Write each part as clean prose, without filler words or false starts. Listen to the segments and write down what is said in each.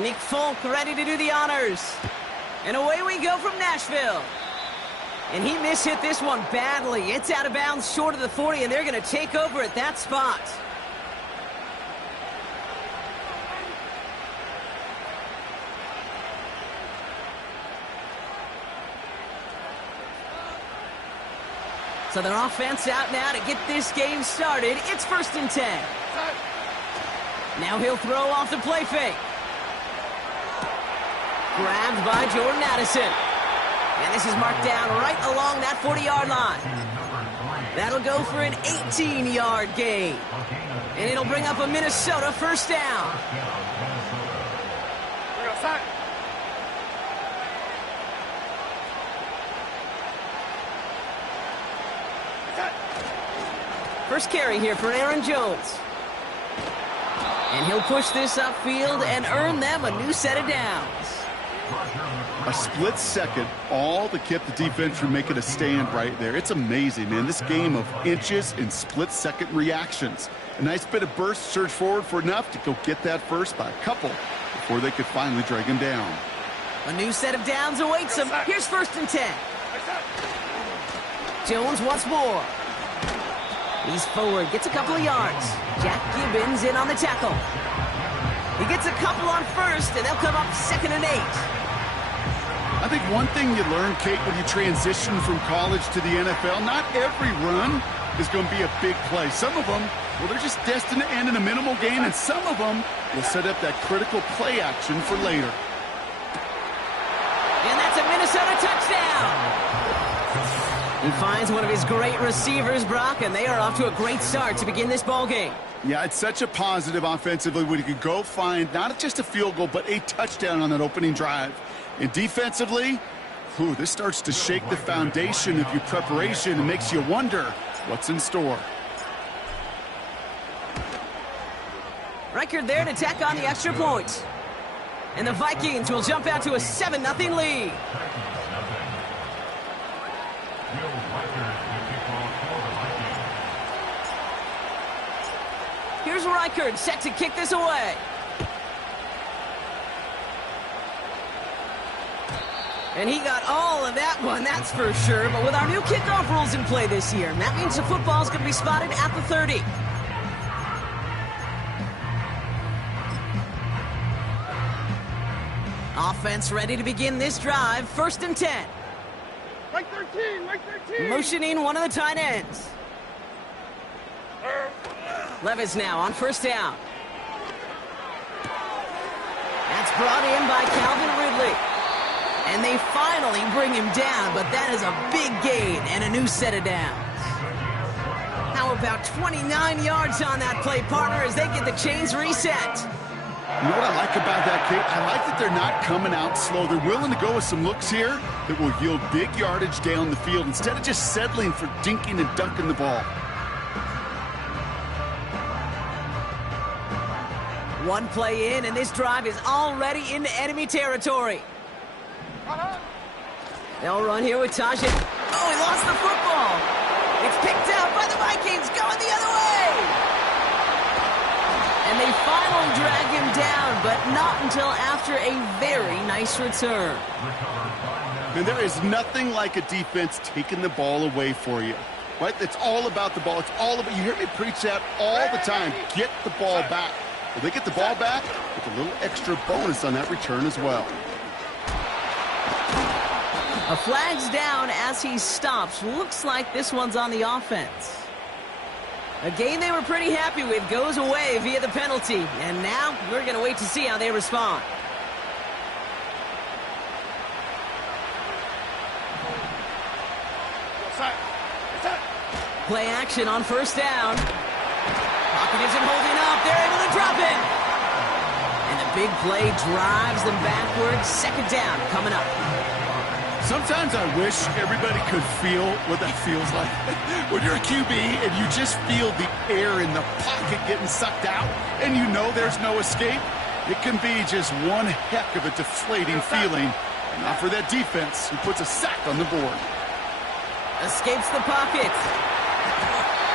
Nick Folk ready to do the honors. And away we go from Nashville. And he mishit this one badly. It's out of bounds short of the 40, and they're going to take over at that spot. So their offense out now to get this game started. It's 1st and 10. Now he'll throw off the play fake. Grabbed by Jordan Addison. And this is marked down right along that 40-yard line. That'll go for an 18-yard gain. And it'll bring up a Minnesota 1st down. First carry here for Aaron Jones. And he'll push this upfield and earn them a new set of downs. A split second, all to keep the defense from making a stand right there. It's amazing, man. This game of inches and split-second reactions. A nice bit of burst, surge forward for enough to go get that first by a couple before they could finally drag him down. A new set of downs awaits him. Here's 1st and 10. Jones once more. He's forward, gets a couple of yards. Jack Gibbons in on the tackle. He gets a couple on first, and they'll come up 2nd and 8. I think one thing you learn, Kate, when you transition from college to the NFL, not every run is going to be a big play. Some of them, well, they're just destined to end in a minimal gain, and some of them will set up that critical play action for later. And that's a Minnesota touchdown. He finds one of his great receivers, Brock, and they are off to a great start to begin this ball game. Yeah, it's such a positive offensively when you can go find not just a field goal, but a touchdown on that opening drive. And defensively, this starts to shake the foundation of your preparation and makes you wonder what's in store. Record there to tack on the extra point. And the Vikings will jump out to a 7-0 lead. Here's Reichard set to kick this away. And he got all of that one, that's for sure. But with our new kickoff rules in play this year, that means the football's going to be spotted at the 30. Offense ready to begin this drive. 1st and 10. Right 13, right 13. Motioning one of the tight ends. Levis now on 1st down. That's brought in by Calvin Ridley. And they finally bring him down, but that is a big gain and a new set of downs. How about 29 yards on that play, partner, as they get the chains reset? You know what I like about that, Kate? I like that they're not coming out slow. They're willing to go with some looks here that will yield big yardage down the field instead of just settling for dinking and dunking the ball. One play in, and this drive is already into enemy territory. They'll run here with Tajik. Oh, he lost the football. It's picked up by the Vikings, going the other way. And they finally drag him down, but not until after a very nice return. And there is nothing like a defense taking the ball away for you. Right? It's all about the ball. It's all about, you hear me preach that all the time. Get the ball back. If they get the ball back, with a little extra bonus on that return as well. A flag's down as he stops. Looks like this one's on the offense. A game they were pretty happy with goes away via the penalty. And now we're going to wait to see how they respond. Play action on 1st down. Pocket isn't holding up. They're able to drop it. And the big play drives them backwards. 2nd down coming up. Sometimes I wish everybody could feel what that feels like. When you're a QB and you just feel the air in the pocket getting sucked out and you know there's no escape, it can be just one heck of a deflating feeling. Not for that defense who puts a sack on the board. Escapes the pocket.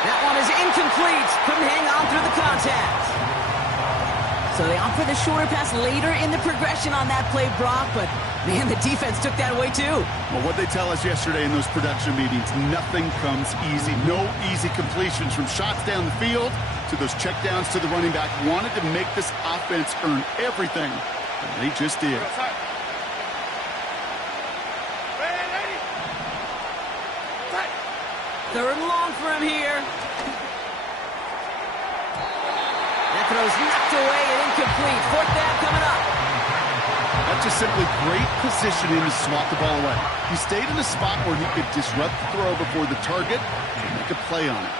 That one is is incomplete. Couldn't hang on through the contact. So they opt for the shorter pass later in the progression on that play, Brock, but man, the defense took that away too. Well, what they tell us yesterday in those production meetings, nothing comes easy. No easy completions from shots down the field to those checkdowns to the running back. Wanted to make this offense earn everything, and they just did. Third and long for him here. That throw's knocked away and incomplete. Fourth down coming up. That's just simply great positioning to swat the ball away. He stayed in a spot where he could disrupt the throw before the target and make a play on it.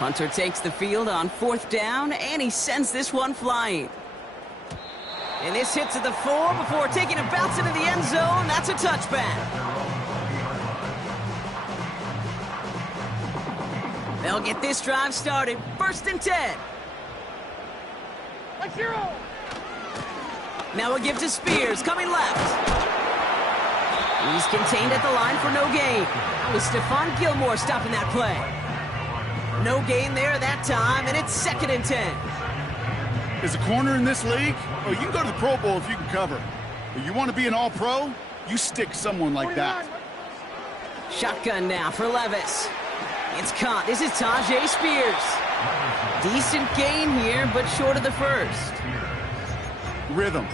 Hunter takes the field on fourth down, and he sends this one flying. And this hits at the 4 before taking a bounce into the end zone. That's a touchback. They'll get this drive started. First and 10. 0. Now we'll give to Spears, coming left. He's contained at the line for no gain. That was Stephon Gilmore stopping that play. No gain there that time, and it's second and 10. As a corner in this league, you can go to the Pro Bowl if you can cover. But you want to be an all-pro, you stick someone like that. Shotgun now for Levis. It's caught. This is Tajay Spears. Decent gain here, but short of the first. Rhythm.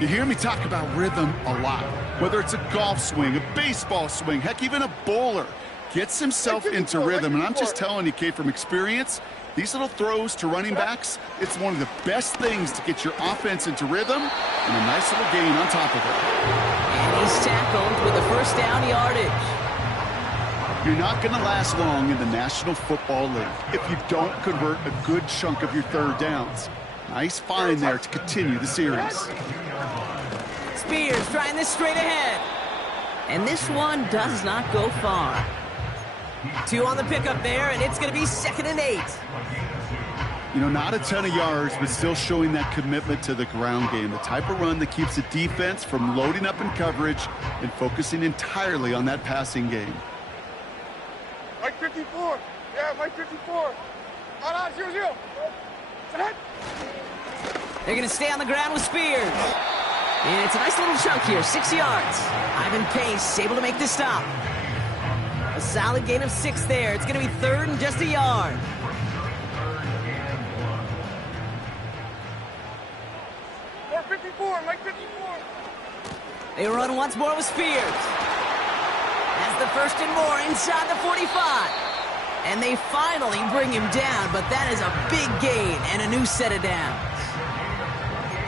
You hear me talk about rhythm a lot. Whether it's a golf swing, a baseball swing, heck, even a bowler. Gets himself into rhythm, and I'm just telling you, Kate, from experience, these little throws to running backs, it's one of the best things to get your offense into rhythm and a nice little gain on top of it. And he's tackled with a first down yardage. You're not going to last long in the National Football League if you don't convert a good chunk of your third downs. Nice find there to continue the series. Spears trying this straight ahead. And this one does not go far. 2 on the pickup there, and it's going to be second and 8. You know, not a ton of yards, but still showing that commitment to the ground game. The type of run that keeps the defense from loading up in coverage and focusing entirely on that passing game. Mike 54. Yeah, Mike 54. On, 0-0. Set. They're going to stay on the ground with Spears. And it's a nice little chunk here, 6 yards. Ivan Pace able to make the stop. A solid gain of 6 there. It's going to be third and just a yard. Mike 54. Mike 54. They run once more with Spears. As the first and more inside the 45. And they finally bring him down, but that is a big gain and a new set of downs.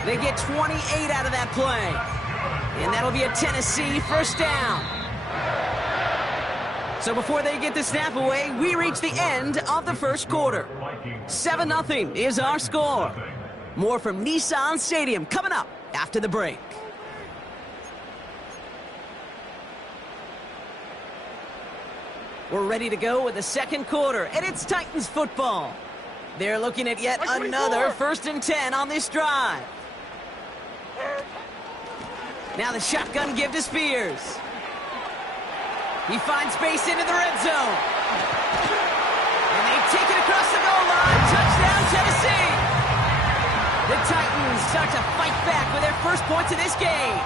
They get 28 out of that play. And that'll be a Tennessee first down. So before they get the snap away, we reach the end of the first quarter. 7-0 is our score. More from Nissan Stadium coming up after the break. We're ready to go with the second quarter, and it's Titans football. They're looking at yet another first and 10 on this drive. Now the shotgun give to Spears. He finds space into the red zone. And they take it across the goal line. Touchdown, Tennessee. The Titans start to fight back with their first points of this game.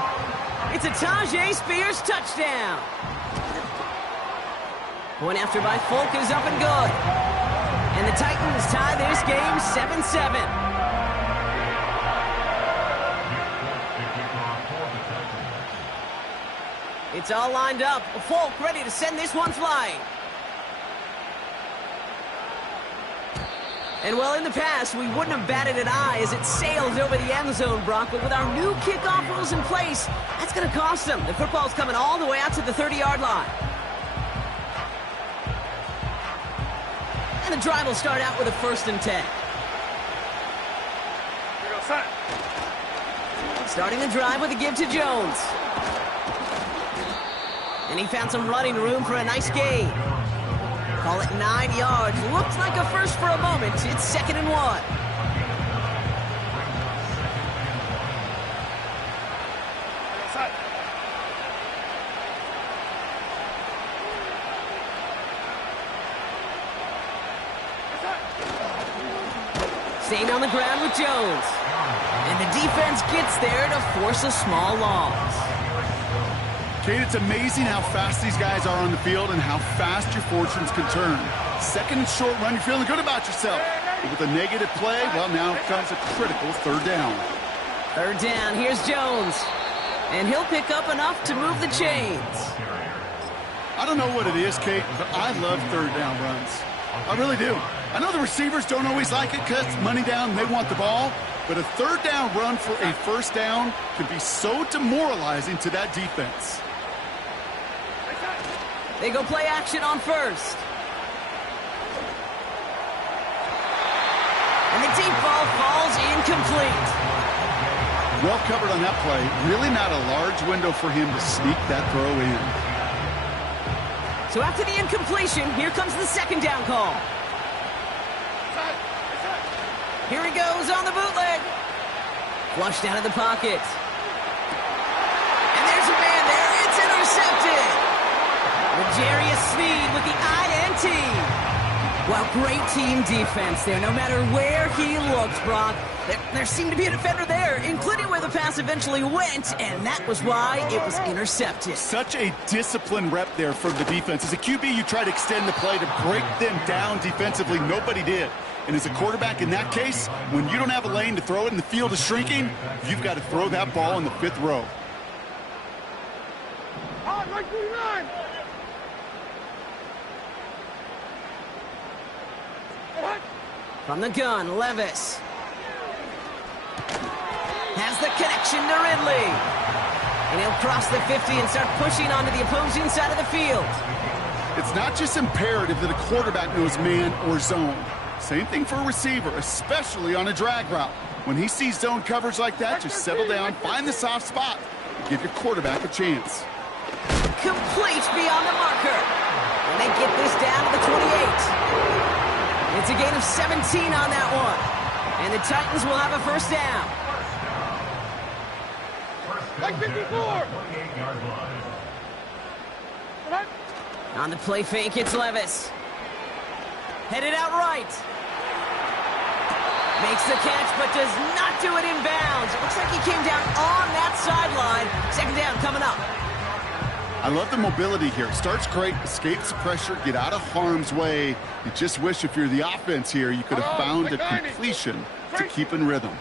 It's a Tajay Spears touchdown. Point after by Folk is up and good. And the Titans tie this game 7-7. It's all lined up. Folk ready to send this one flying. And well, in the past, we wouldn't have batted an eye as it sails over the end zone, Brock. But with our new kickoff rules in place, that's going to cost them. The football's coming all the way out to the 30-yard line. And the drive will start out with a first and 10. Starting the drive with a give to Jones. And he found some running room for a nice gain. Call it 9 yards. Looks like a first for a moment. It's second and 1. Staying on the ground with Jones. And the defense gets there to force a small loss. Kate, it's amazing how fast these guys are on the field and how fast your fortunes can turn. Second and short run, you're feeling good about yourself. But with a negative play, well, now comes a critical third down. Third down, here's Jones. And he'll pick up enough to move the chains. I don't know what it is, Kate, but I love third down runs. I really do. I know the receivers don't always like it because money down, they want the ball. But a third down run for a first down can be so demoralizing to that defense. They go play action on first. And the deep ball falls incomplete. Well covered on that play. Really not a large window for him to sneak that throw in. So after the incompletion, here comes the second down call. Here he goes on the bootleg. Flushed out of the pocket. And there's a man there. It's intercepted. L'Jarius Sneed with the INT. Well, great team defense there. No matter where he looked, Brock, there seemed to be a defender there, including where the pass eventually went, and that was why it was intercepted. Such a disciplined rep there from the defense. As a QB, you try to extend the play to break them down defensively. Nobody did. And as a quarterback in that case, when you don't have a lane to throw it and the field is shrinking, you've got to throw that ball in the fifth row. Hot, Mike 49. From the gun, Levis. Has the connection to Ridley. And he'll cross the 50 and start pushing onto the opposing side of the field. It's not just imperative that a quarterback knows man or zone. Same thing for a receiver, especially on a drag route. When he sees zone coverage like that, just settle down, find the soft spot, and give your quarterback a chance. Complete beyond the marker. And they get this down to the 28. It's a gain of 17 on that one. And the Titans will have a first down. Like 54. On the play fake, it's Levis. Headed out right. Makes the catch, but does not do it in bounds. It looks like he came down on that sideline. Second down coming up. I love the mobility here. Starts great, escapes the pressure, get out of harm's way. You just wish if you're the offense here, you could have found a completion to keep in rhythm.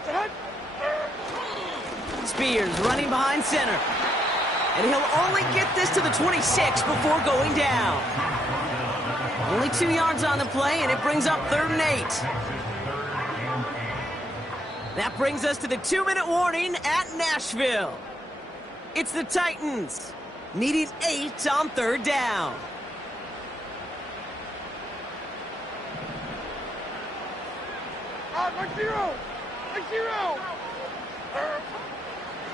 Spears running behind center. And he'll only get this to the 26 before going down. Only 2 yards on the play, and it brings up 3rd and 8. That brings us to the 2-minute warning at Nashville. It's the Titans, needing 8 on 3rd down. Like zero.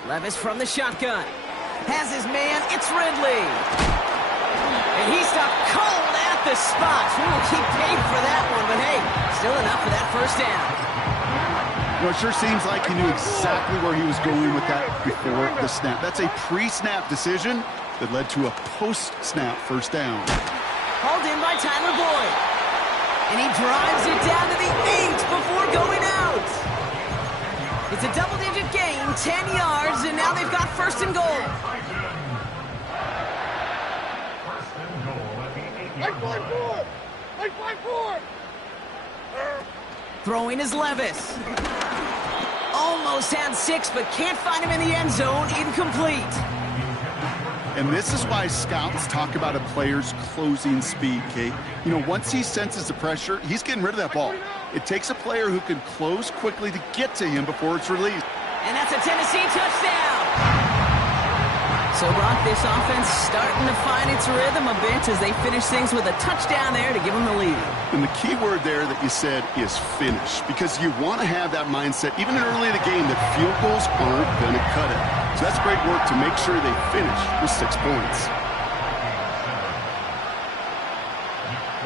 Levis from the shotgun. Has his man, it's Ridley. And he stopped cold at the spot. We will keep paid for that one, but hey, still enough for that first down. Well, it sure seems like he knew exactly where he was going with that before the snap. That's a pre-snap decision that led to a post-snap first down. Hauled in by Tyler Boyd. And he drives it down to the 8 before going out. It's a double-digit gain, 10 yards, and now they've got 1st and goal. Like 5-4. Like 5-4. Throwing is Levis. Almost had 6, but can't find him in the end zone. Incomplete. And this is why scouts talk about a player's closing speed, Kate. You know, once he senses the pressure, he's getting rid of that ball. It takes a player who can close quickly to get to him before it's released. And that's a Tennessee touchdown. So, Brock, this offense starting to find its rhythm a bit as they finish things with a touchdown there to give them the lead. And the key word there that you said is finish, because you want to have that mindset, even early in the game, that field goals aren't going to cut it. So that's great work to make sure they finish with 6 points.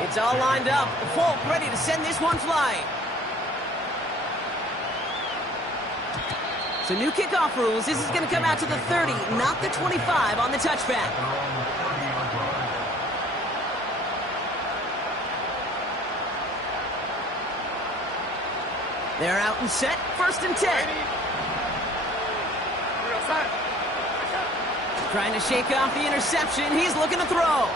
It's all lined up. Folk ready to send this one flying. So new kickoff rules. This is going to come out to the 30, not the 25 on the touchback. They're out and set, 1st and 10. Trying to shake off the interception. He's looking to throw.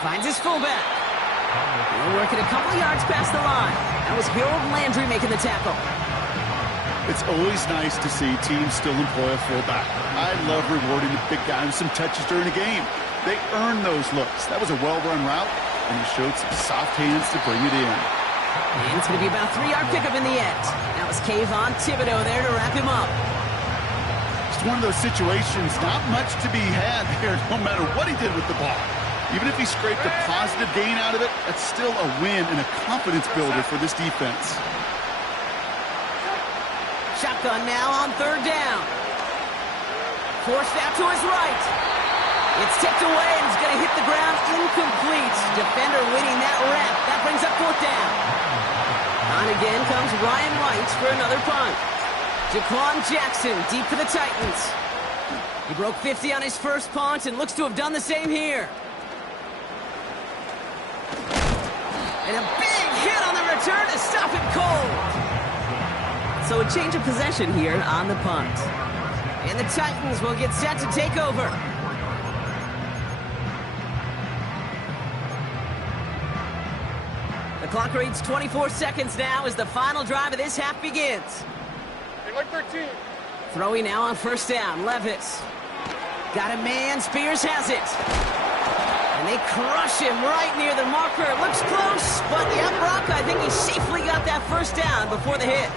Finds his fullback. They're working a couple yards past the line. That was Harold Landry making the tackle. It's always nice to see teams still employ a fullback. I love rewarding the big guy with some touches during a game. They earn those looks. That was a well-run route, and he showed some soft hands to bring it in. And it's going to be about a 3-yard pickup in the end. That was Kayvon Thibodeau there to wrap him up. It's one of those situations, not much to be had there, no matter what he did with the ball. Even if he scraped a positive gain out of it, that's still a win and a confidence builder for this defense. Shotgun now on 3rd down. Forced out to his right. It's tipped away and it's going to hit the ground incomplete. Defender winning that rep. That brings up 4th down. On again comes Ryan White for another punt. Jaquan Jackson deep for the Titans. He broke 50 on his first punt and looks to have done the same here. And a big hit on the return to stop it cold. So a change of possession here on the punt. And the Titans will get set to take over. The clock reads 24 seconds now as the final drive of this half begins. Like 13. Throwing now on 1st down. Levis. Got a man. Spears has it. And they crush him right near the marker. It looks close, but yeah, Brock, I think he safely got that 1st down before the hit.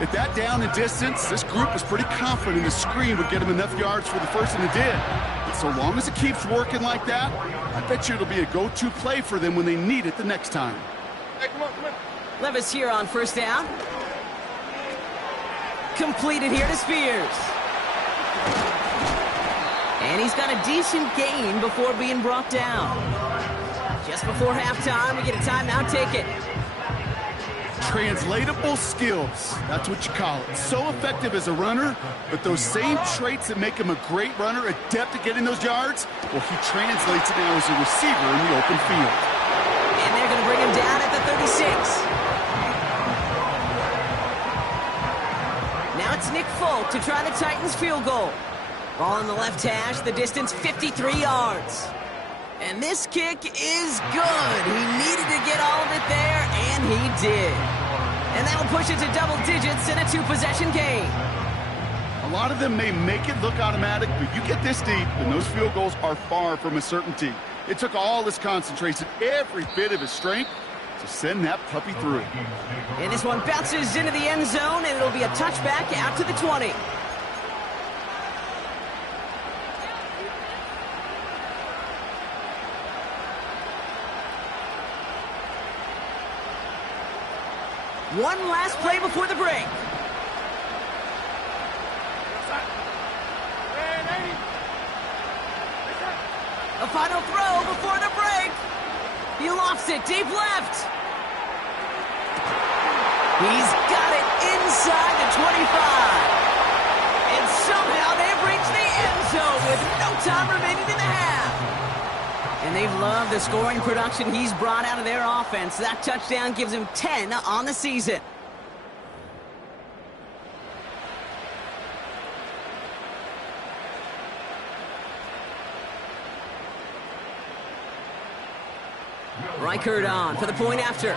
At that down and distance, this group was pretty confident the screen would get him enough yards for the first, and it did. But so long as it keeps working like that, I bet you it'll be a go-to play for them when they need it the next time. Hey, come on, come on. Levis here on 1st down. Completed here to Spears. And he's got a decent gain before being brought down. Just before halftime, we get a timeout. Take it. Translatable skills. That's what you call it. So effective as a runner, but those same traits that make him a great runner, adept at getting those yards, well, he translates it now as a receiver in the open field. And they're going to bring him down at the 36. Now it's Nick Folk to try the Titans field goal. Ball on the left hash, the distance 53 yards. And this kick is good. He needed to get all of it there, and he did. And that will push it to double digits in a 2-possession game. A lot of them may make it look automatic, but you get this deep, and those field goals are far from a certainty. It took all his concentration, every bit of his strength, to send that puppy through. And this one bounces into the end zone, and it'll be a touchback out to the 20. One last play before the break. A final throw before the break. He lofts it deep left. He's got it inside the 25. And somehow they've reached the end zone with no time remaining in the half. And they've loved the scoring production he's brought out of their offense. That touchdown gives him 10 on the season. Reichert on for the point after.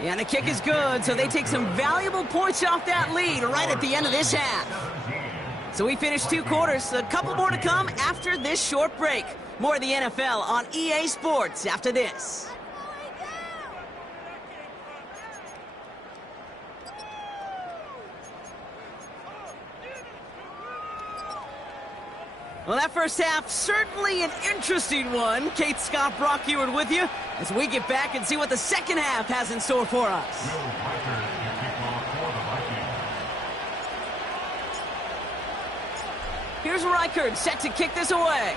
And the kick is good, so they take some valuable points off that lead right at the end of this half. So we finished 2 quarters, a couple more to come after this short break. More of the NFL on EA Sports after this. Well, that first half, certainly an interesting one. Kate Scott, Brock Ewart with you as we get back and see what the second half has in store for us. Here's Reichert set to kick this away.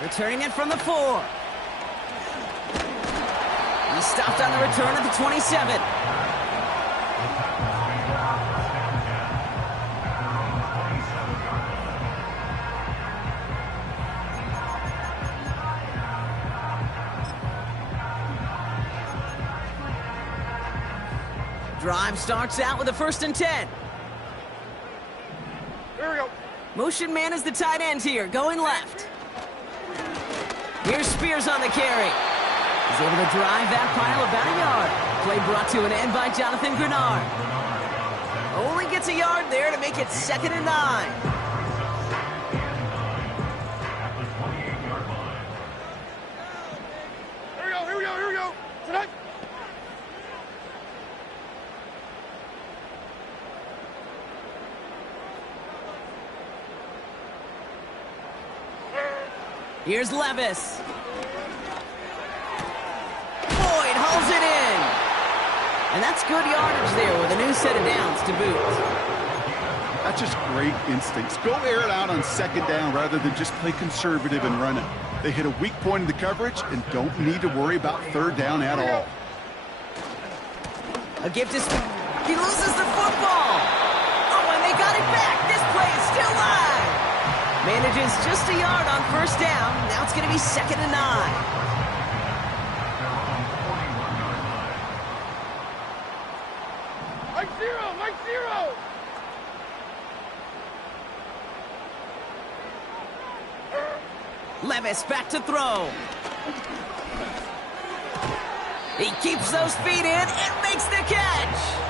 Returning it from the 4. He stopped on the return at the 27. Drive starts out with a 1st and 10. Here we go. Motion man is the tight end here, going left. Here's Spears on the carry. He's able to drive that pile about a yard. Play brought to an end by Jonathan Grenard. Only gets a yard there to make it 2nd and 9. Here we go. Tonight. Here's Levis. Boyd hauls it in. And that's good yardage there with a new set of downs to boot. That's just great instincts. Go air it out on 2nd down rather than just play conservative and run it. They hit a weak point in the coverage and don't need to worry about 3rd down at all. A gift is... He loses the football. Oh, and they got it back. This play is still live. Manages just a yard on 1st down. Now it's going to be 2nd and 9. Mike zero. Levis back to throw. He keeps those feet in and makes the catch.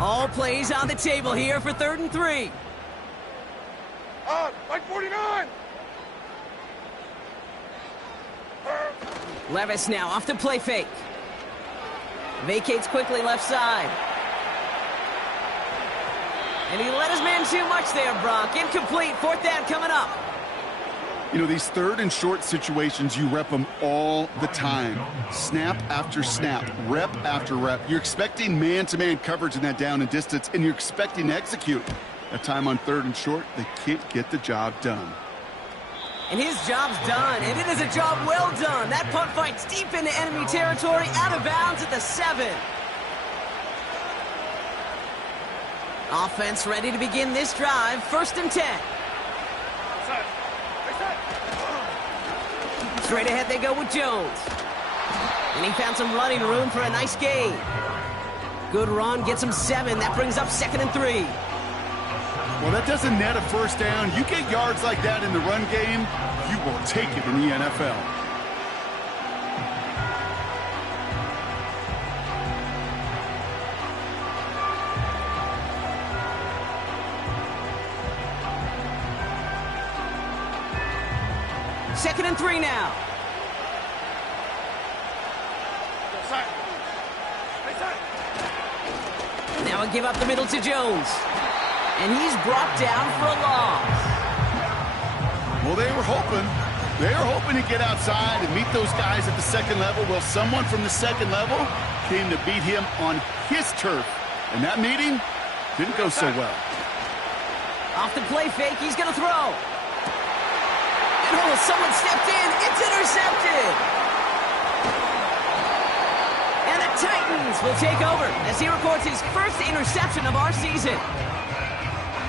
All plays on the table here for 3rd and 3. Mike 49. Levis now off the play fake. Vacates quickly left side. And he let his man too much there, Brock. Incomplete. 4th down coming up. You know, these 3rd and short situations, you rep them all the time. Snap after snap, rep after rep. You're expecting man-to-man coverage in that down and distance, and you're expecting to execute. That time on 3rd and short, they can't get the job done. And his job's done, and it is a job well done. That punt fights deep into enemy territory, out of bounds at the 7. Offense ready to begin this drive, 1st and 10. Straight ahead they go with Jones. And he found some running room for a nice gain. Good run, gets him 7. That brings up 2nd and 3. Well, that doesn't net a 1st down. You get yards like that in the run game, you will take it in the NFL. Second and 3 now. Now a give up the middle to Jones. And he's brought down for a loss. Well, they were hoping to get outside and meet those guys at the 2nd level. Well, someone from the 2nd level came to beat him on his turf. And that meeting didn't go so well. Off the play fake, he's going to throw. And oh, someone stepped in. It's intercepted. And the Titans will take over as he records his 1st interception of our season.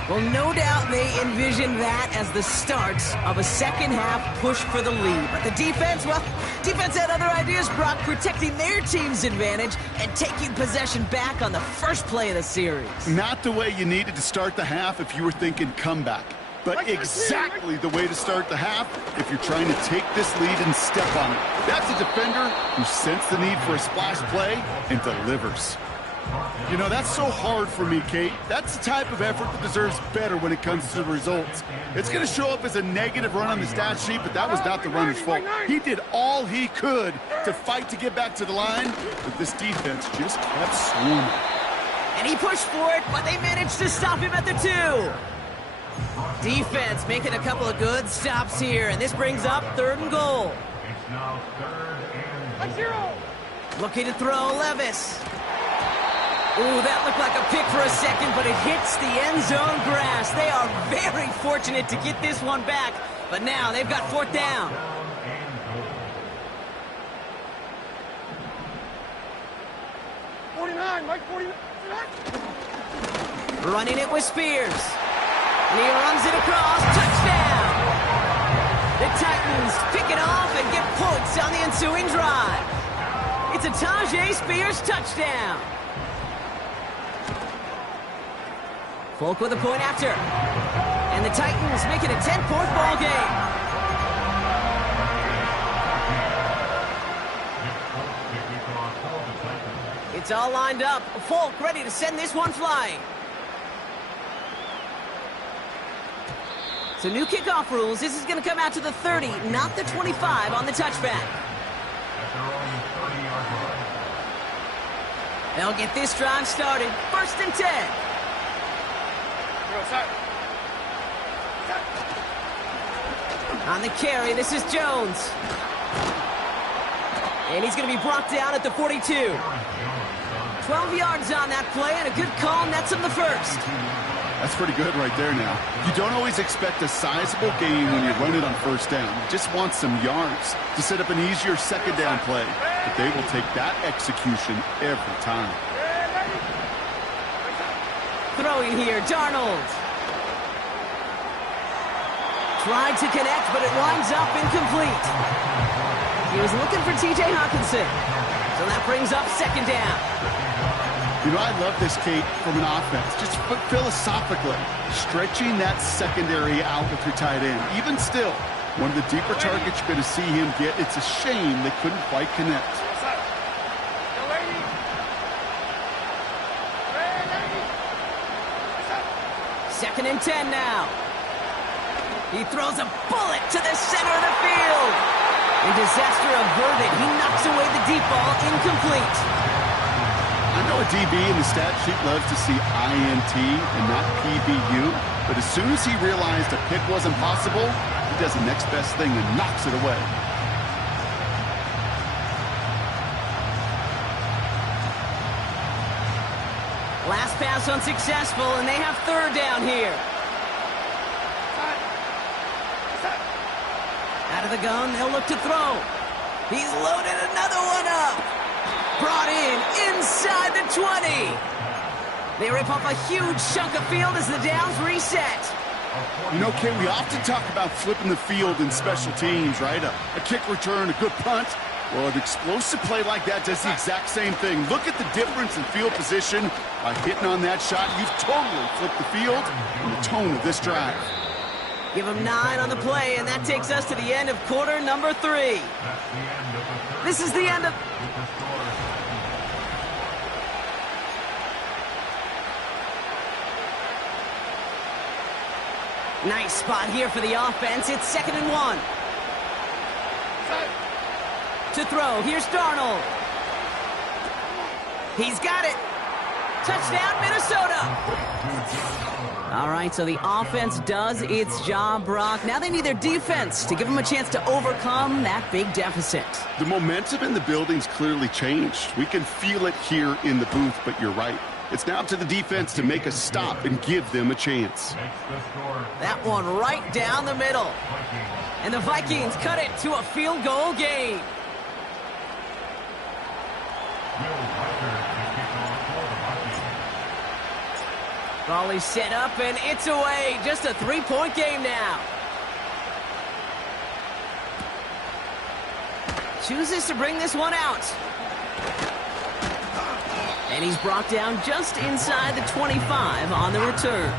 Well, no doubt they envision that as the start of a 2nd half push for the lead. But the defense, well, defense had other ideas, Brock, protecting their team's advantage and taking possession back on the 1st play of the series. Not the way you needed to start the half if you were thinking comeback. But exactly the way to start the half if you're trying to take this lead and step on it. That's a defender who sensed the need for a splash play and delivers. You know, that's so hard for me, Kate. That's the type of effort that deserves better when it comes to the results. It's going to show up as a negative run on the stat sheet, but that was not the runner's fault. He did all he could to fight to get back to the line, but this defense just kept swarming. And he pushed for it, but they managed to stop him at the 2. Defense making a couple of good stops here, and this brings up 3rd and goal. It's now 3rd and 0. Looking to throw, Levis. Ooh, that looked like a pick for a second, but it hits the end zone grass. They are very fortunate to get this one back, but now they've got 4th down. Mike 49. Running it with Spears. And he runs it across. Touchdown! The Titans pick it off and get points on the ensuing drive. It's a Tajay Spears touchdown. Folk with a point after. And the Titans make it a 10-point ball game. It's all lined up. Folk ready to send this one flying. So new kickoff rules. This is going to come out to the 30, not the 25 on the touchback. They'll get this drive started. 1st and 10. On the carry, this is Jones. And he's going to be brought down at the 42. 12 yards on that play, and a good call nets him the first. That's pretty good right there now. You don't always expect a sizable gain when you run it on 1st down. You just want some yards to set up an easier 2nd down play. But they will take that execution every time. Throwing here, Darnold. Tried to connect, but it winds up incomplete. He was looking for T.J. Hawkinson. So that brings up 2nd down. You know, I love this, Kate, from an offense. Just philosophically, stretching that secondary out with your tight end. Even still, one of the deeper targets you're going to see him get. It's a shame they couldn't quite connect. 2nd and 10 now. He throws a bullet to the center of the field. And disaster averted. He knocks away the deep ball, incomplete. I know a DB in the stat sheet loves to see INT and not PBU, but as soon as he realized a pick wasn't possible, he does the next best thing and knocks it away. Last pass unsuccessful, and they have 3rd down here. Out of the gun, they'll look to throw. He's loaded another one up. Brought in inside the 20. They rip off a huge chunk of field as the downs reset. You know, Kate, we often talk about flipping the field in special teams, right? A kick return, a good punt. Well, an explosive play like that does the exact same thing. Look at the difference in field position. By hitting on that shot, you've totally flipped the field and the tone of this drive. Give him 9 on the play, and that takes us to the end of quarter number 3. This is the end of... Nice spot here for the offense. It's 2nd and 1. To throw, here's Darnold. He's got it. Touchdown, Minnesota. All right, so the offense does its job, Brock. Now they need their defense to give them a chance to overcome that big deficit. The momentum in the building's clearly changed. We can feel it here in the booth, but you're right. It's now up to the defense to make a stop and give them a chance. That one right down the middle. And the Vikings cut it to a field goal game. Ball is set up, and it's away. Just a 3-point game now. Chooses to bring this one out. And he's brought down just inside the 25 on the return.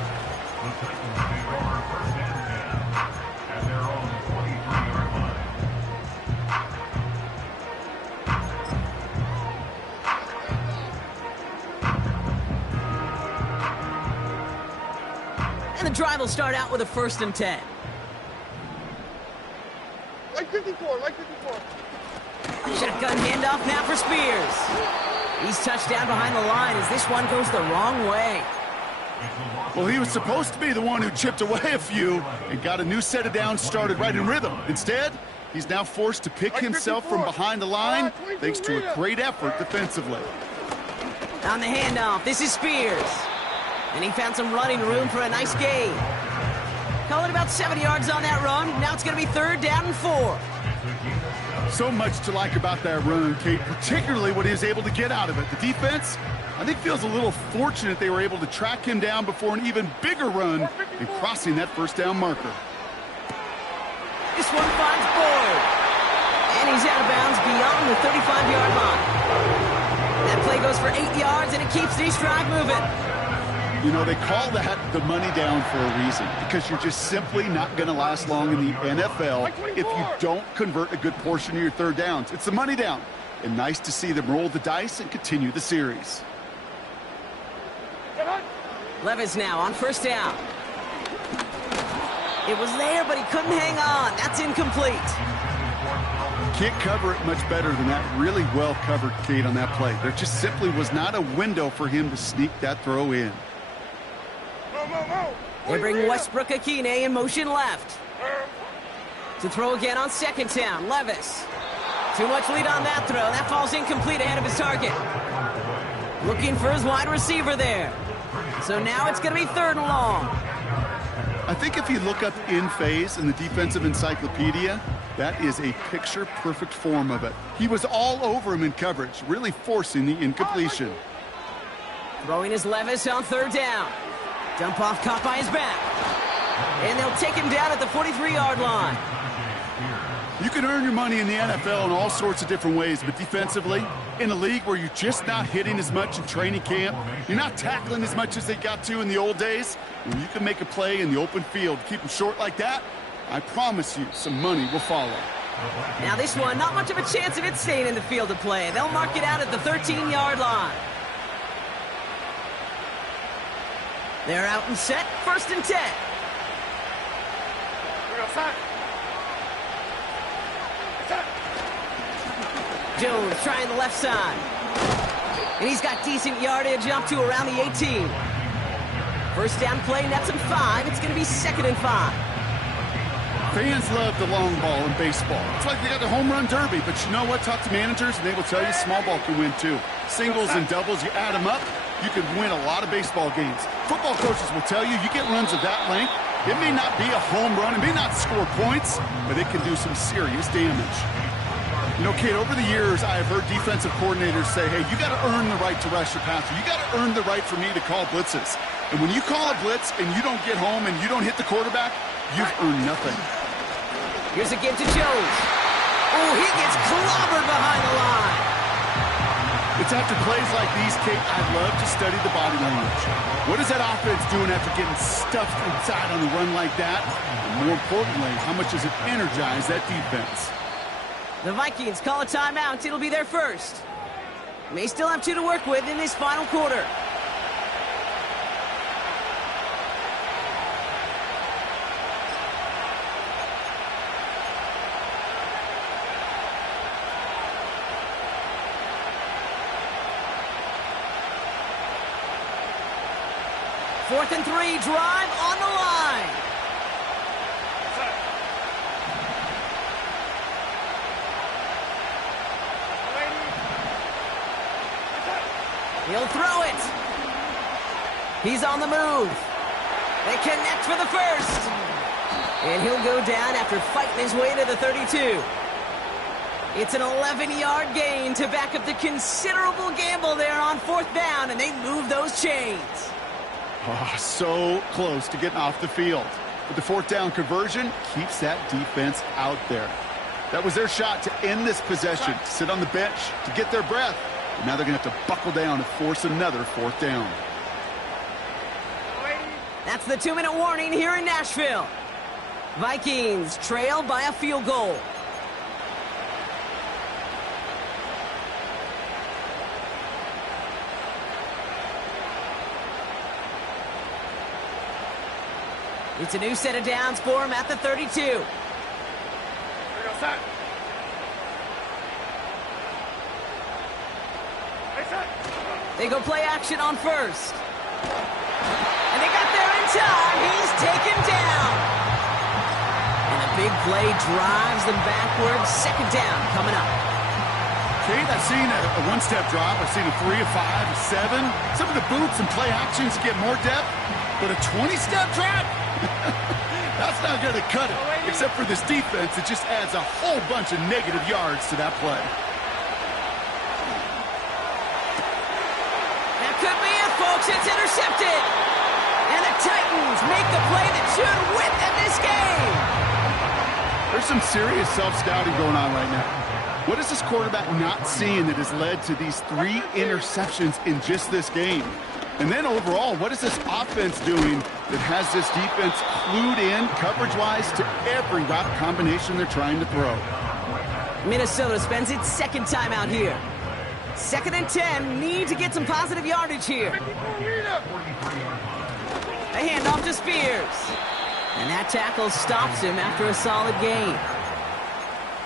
And the drive will start out with a 1st and 10. Like 54, like 54. Shotgun handoff now for Spears. He's touched down behind the line as this one goes the wrong way. Well, he was supposed to be the one who chipped away a few and got a new set of downs started right in rhythm. Instead, he's now forced to pick himself from behind the line thanks to a great effort defensively. On the handoff, this is Spears. And he found some running room for a nice gain. Call it about 7 yards on that run. Now it's going to be 3rd down and 4. So much to like about that run, Kate, particularly what he was able to get out of it. The defense, I think, feels a little fortunate they were able to track him down before an even bigger run and crossing that first down marker. This one finds Boyd. And he's out of bounds beyond the 35-yard line. That play goes for 8 yards, and it keeps these drive moving. You know, they call that the money down for a reason, because you're just simply not going to last long in the NFL if you don't convert a good portion of your third downs. It's the money down. And nice to see them roll the dice and continue the series. Levis now on first down. It was there, but he couldn't hang on. That's incomplete. Can't cover it much better than that. Really well covered, Kate, on that play. There just simply was not a window for him to sneak that throw in. They bring Westbrook Akine in motion left. To throw again on second down, Levis. Too much lead on that throw. That falls incomplete ahead of his target. Looking for his wide receiver there. So now it's going to be third and long. I think if you look up in phase in the defensive encyclopedia, that is a picture-perfect form of it. He was all over him in coverage, really forcing the incompletion. Throwing his Levis on third down. Dump off caught by his back. And they'll take him down at the 43-yard line. You can earn your money in the NFL in all sorts of different ways, but defensively, in a league where you're just not hitting as much in training camp, you're not tackling as much as they got to in the old days, when you can make a play in the open field, keep them short like that, I promise you some money will follow. Now this one, not much of a chance of it staying in the field of play. They'll mark it out at the 13-yard line. They're out and set, first and 10. Jones trying the left side. And he's got decent yardage up to around the 18. First down play, nets him 5. It's going to be second and 5. Fans love the long ball in baseball. It's like they got the home run derby, but you know what? Talk to managers, and they will tell you small ball can win too. Singles and doubles, you add them up, you can win a lot of baseball games. Football coaches will tell you, you get runs of that length, it may not be a home run, it may not score points, but it can do some serious damage. You know, Kate, over the years, I have heard defensive coordinators say, hey, you got to earn the right to rush your passer. You got to earn the right for me to call blitzes. And when you call a blitz and you don't get home and you don't hit the quarterback, you've earned nothing. Here's a give to Jones. Oh, he gets clobbered behind the line. It's after plays like these, Kate, I love to study the body language. What is that offense doing after getting stuffed inside on the run like that? And more importantly, how much does it energize that defense? The Vikings call a timeout. It'll be their first. May still have 2 to work with in this final quarter. Fourth and 3, drive on the line. He'll throw it. He's on the move. They connect for the first. And he'll go down after fighting his way to the 32. It's an 11-yard gain to back up the considerable gamble there on fourth down, and they move those chains. Oh, so close to getting off the field. But the fourth down conversion keeps that defense out there. That was their shot to end this possession, to sit on the bench, to get their breath. And now they're going to have to buckle down and force another fourth down. That's the 2-minute warning here in Nashville. Vikings trail by a field goal. It's a new set of downs for him at the 32. They go play action on first. And they got there in time. He's taken down. And a big play drives them backwards. Second down coming up. Kate, I've seen a one-step drop. I've seen a 3, a 5, a 7. Some of the boots and play actions get more depth. But a 20-step drop? That's not going to cut it. Except for this defense, it just adds a whole bunch of negative yards to that play. That could be it, folks. It's intercepted. And the Titans make the play that should win them this game. There's some serious self-scouting going on right now. What is this quarterback not seeing that has led to these 3 interceptions in just this game? And then overall, what is this offense doing that has this defense clued in, coverage-wise, to every route combination they're trying to throw? Minnesota spends its second time out here. 2nd and 10, need to get some positive yardage here. A handoff to Spears. And that tackle stops him after a solid gain.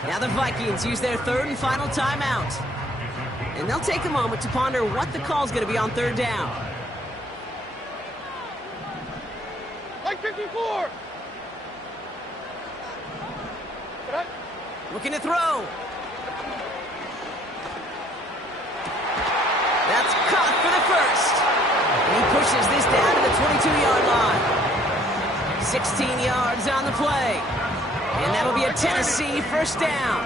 Now the Vikings use their 3rd and final timeout. And they'll take a moment to ponder what the call's going to be on 3rd down. Like 54! Looking to throw. That's caught for the first. And he pushes this down to the 22-yard line. 16 yards on the play. And that'll be a Tennessee first down.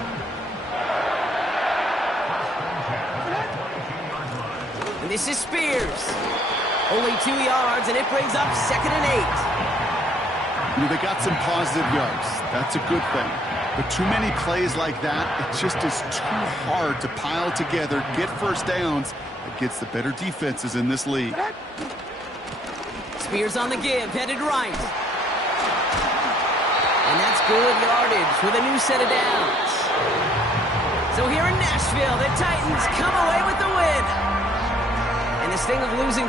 And this is Spears. Only 2 yards, and it brings up 2nd and 8. They got some positive yards. That's a good thing. But too many plays like that, it just is too hard to pile together, get first downs against the better defenses in this league. Spears on the give, headed right. And that's good yardage with a new set of downs. So here in Nashville, the Titans come away with the win. And the sting of losing